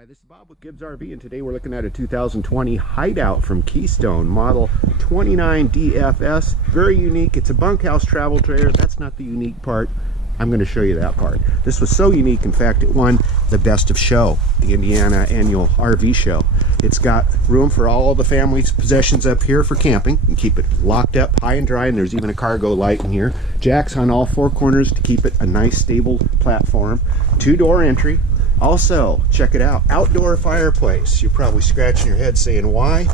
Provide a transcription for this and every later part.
Hi, this is Bob with Gibbs RV, and today we're looking at a 2020 Hideout from Keystone, model 29DFS. Very unique. It's a bunkhouse travel trailer. That's not the unique part. I'm going to show you that part. This was so unique, in fact, it won the Best of Show, the Indiana annual RV show. It's got room for all the family's possessions up here for camping and keep it locked up high and dry, and there's even a cargo light in here. Jacks on all four corners to keep it a nice stable platform. Two-door entry. Also, check it out, outdoor fireplace. You're probably scratching your head saying why?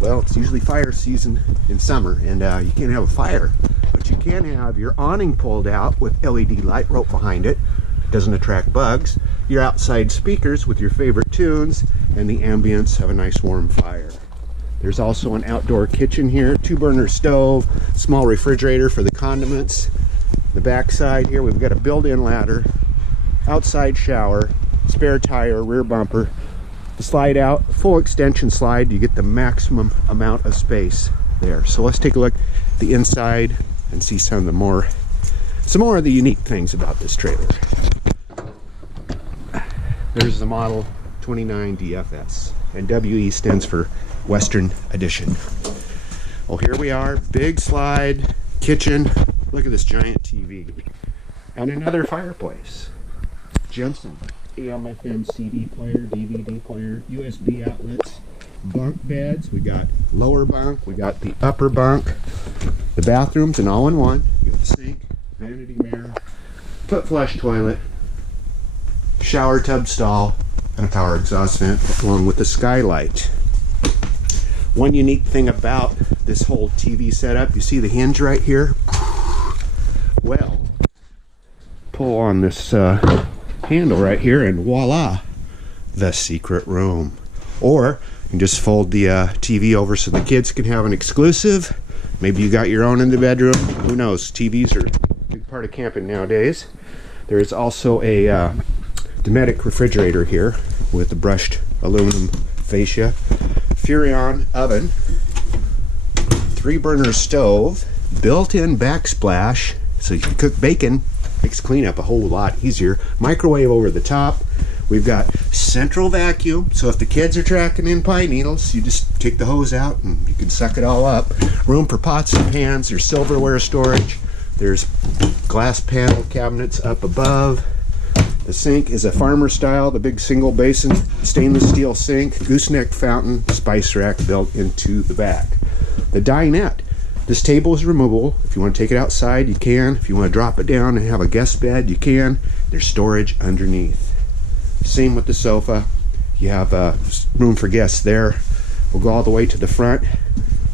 Well, it's usually fire season in summer, and you can't have a fire, but you can have your awning pulled out with LED light rope behind it. Doesn't attract bugs. Your outside speakers with your favorite tunes, and the ambience of a nice warm fire. There's also an outdoor kitchen here, 2-burner stove, small refrigerator for the condiments. The back side here, we've got a built-in ladder, outside shower, spare tire, rear bumper. The slide out, full extension slide, you get the maximum amount of space there. So let's take a look at the inside and see some more of the unique things about this trailer. There's the model 29DFS, and WE stands for Western Edition. Well, here we are, big slide, kitchen. Look at this giant TV, and another fireplace. Jensen AM FM CD player, DVD player, USB outlets, bunk beds. We got lower bunk, we got the upper bunk. The bathroom's an all-in-one. You got the sink, vanity mirror, foot flush toilet, shower tub stall, and a power exhaust vent along with the skylight. One unique thing about this whole TV setup, you see the hinge right here? Well, pull on this handle right here and voila, the secret room. Or you can just fold the TV over so the kids can have an exclusive. Maybe you got your own in the bedroom. Who knows? TVs are a big part of camping nowadays. There is also a Dinette refrigerator here with the brushed aluminum fascia. Furrion oven, 3-burner stove, built-in backsplash so you can cook bacon. Makes cleanup a whole lot easier. Microwave over the top. We've got central vacuum, so if the kids are tracking in pine needles, you just take the hose out and you can suck it all up. Room for pots and pans. There's silverware storage. There's glass panel cabinets up above. The sink is a farmer style, the big single basin stainless steel sink, gooseneck fountain, spice rack built into the back. The dinette. This table is removable. If you want to take it outside, you can. If you want to drop it down and have a guest bed, you can. There's storage underneath. Same with the sofa. You have room for guests there. We'll go all the way to the front.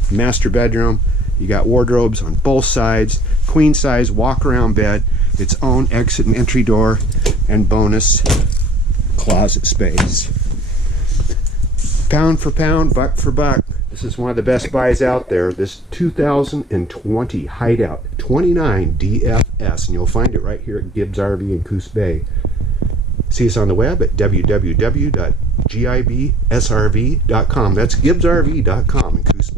Master bedroom. You got wardrobes on both sides. Queen size walk-around bed. Its own exit and entry door. And bonus closet space. Pound for pound, buck for buck. This is one of the best buys out there. This 2020 Hideout 29DFS, and you'll find it right here at Gibbs RV in Coos Bay. See us on the web at www.gibsrv.com. That's gibbsrv.com in Coos Bay.